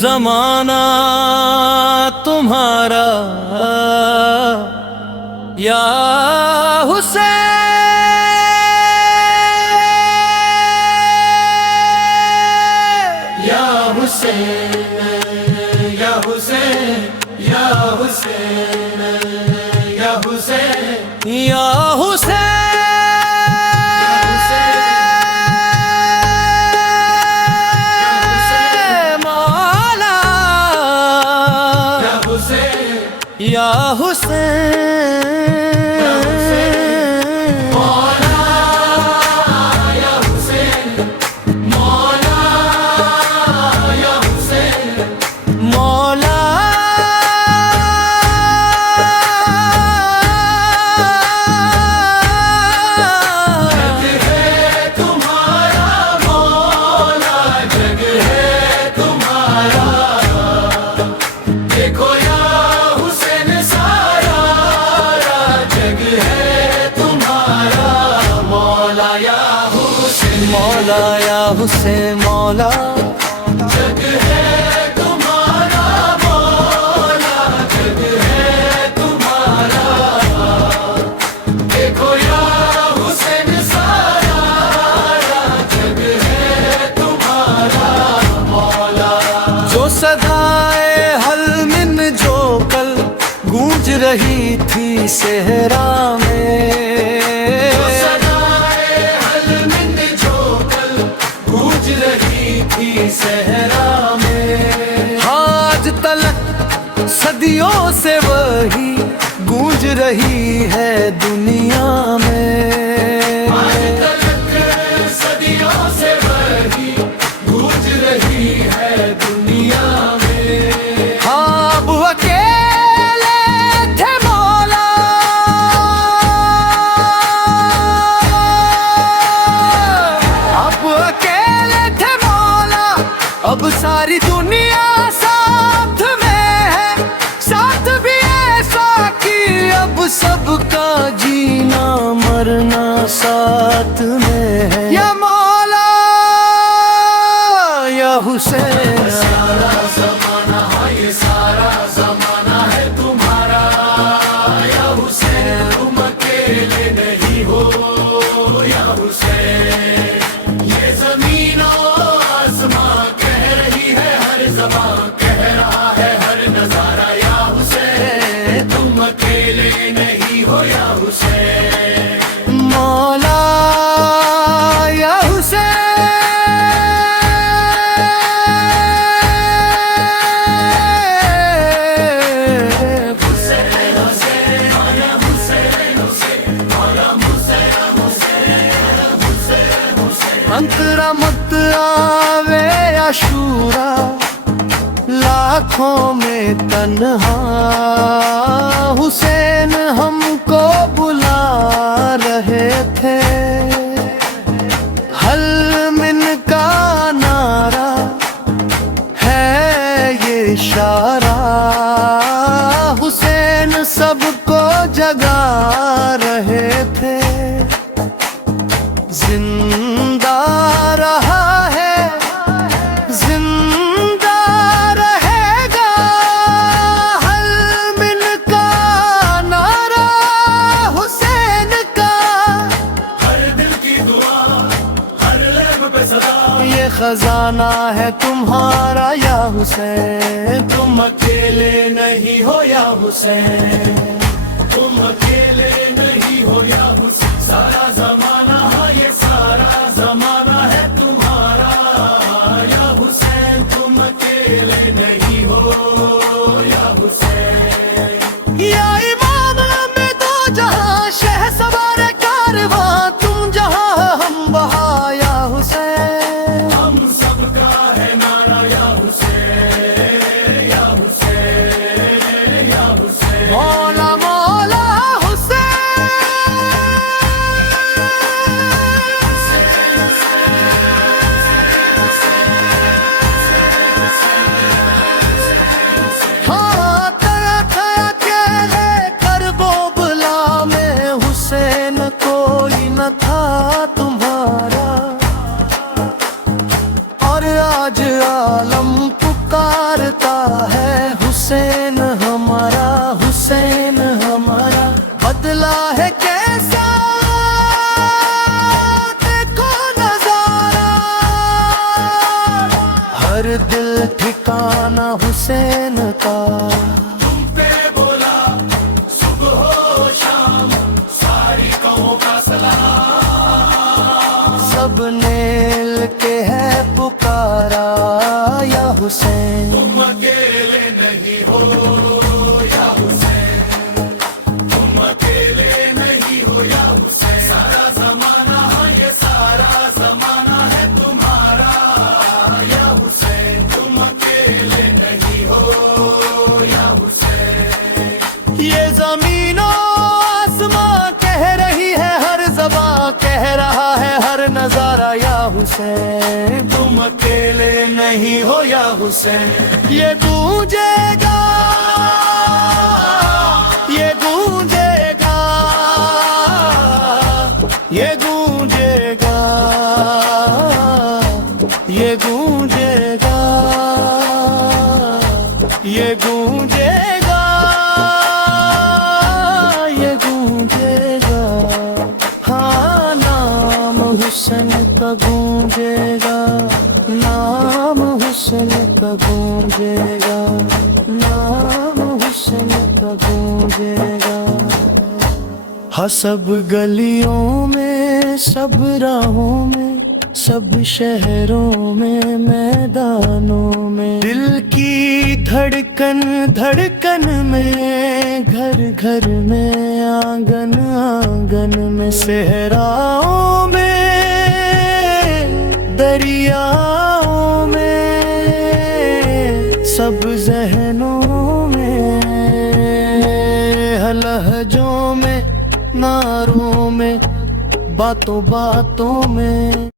जमाना तुम्हारा या हुसैन, या हुसैन, या हुसैन, या हुसैन, या हुसैन, या हुसैन, मौला या हुसैन, मौला या हुसैन, मौला या हुसैन, मौला जग है तुम्हारा, मौला जग है तुम्हारा। देखो या हुसैन सारा जग है तुम्हारा, मौला या हुसैन, मौला या हुसैन, मौला जग है तुम्हारा, मौला जग है तुम्हारा। देखो या हुसैन सारा जग है तुम्हारा, मौला। जो सदाए हल मिन जो कल गूंज रही थी सहरा में, सदाए हल मिन जो कल गूंज रही थी सहरा में। आज तलक सदियों से वही गूंज रही है दुनिया में। आज तलक सदियों से वही गूंज रही है दुनिया में। हाँ, अब अकेले थे मौला, अब अकेले थे मौला, अब सारी दुनिया साथ में है, साथ भी ऐसा कि अब सबका जीना मरना साथ में है। या मौला या हुसैन, सारा जमाना ये सारा जमाना है तुम्हारा, या हुसैन तुम अकेले नहीं हो, या हुसैन। ये जमीन और आसमां कह रही है, हर ज़बान कह रहा है, हर नजारा या हुसैन तुम अकेले नहीं हो, या हुसैन। मौला या हुसैन, अंतरा मत आवे अशूरा, लाखों में तन्हा हुसैन हमको बुला रहे थे। हल मिन का नारा है ये इशारा, हुसैन सबको जगा रहे थे। जिंदा रहा है, जिंदा रहेगा हल मिन का नारा हुसैन का। हर दिल की दुआ, हर लब पे सदा, ये खजाना है तुम्हारा या हुसैन, तुम अकेले नहीं हो या हुसैन, तुम अकेले नहीं हो या हुसैन। सारा जमाना ये सारा जमाना है तुम्हारा, या हुसैन तुम अकेले नहीं हो, या हुसैन। या इमाम में दो जहां, शहसवार कारवां तुम जहां हम वहां या हुसैन। हम सबका है नारा या हुसैन, या हुसैन, या हुसैन। मौला मौला हुसैन। हाँ, तया तया अकेले करबो बुला में हुसैन कोई न था तुम्हारा। और आज आलम पुकार दिल ठिकाना हुसैन का। तुम पे बोला सुबह हो शाम सारी कौमों का सलाम। सबने के है पुकारा या हुसैन। तुम अकेले नहीं हो या हुसैन, तुम अकेले नहीं हो या हुसैन। सारा जमाना ये सारा जमाना है तुम्हारा या हुसैन, तुम अकेले नहीं हो या हुसैन। ये जमीनों आसमां कह रही है, हर ज़बां कह रहा है, हर नजारा या हुसैन। तुम अकेले नहीं हो या हुसैन। ये गूंजेगा, ये गूंजेगा, ये गूंजेगा, ये गूंजेगा, ये गूंजेगा, ये गूंजेगा। हाँ, नाम हुसैन का गूंजेगा, नाम हुसैन का गूंजेगा, नाम हुसैन का गूंजेगा। हाँ, सब गलियों में, सब राहों में, सब शहरों में, मैदानों में, दिल की धड़कन धड़कन में, घर घर में, आंगन आंगन में, सहराओं में, दरियाओं में, सब जहनों में, लहजों में, नारों में, बातों बातों में।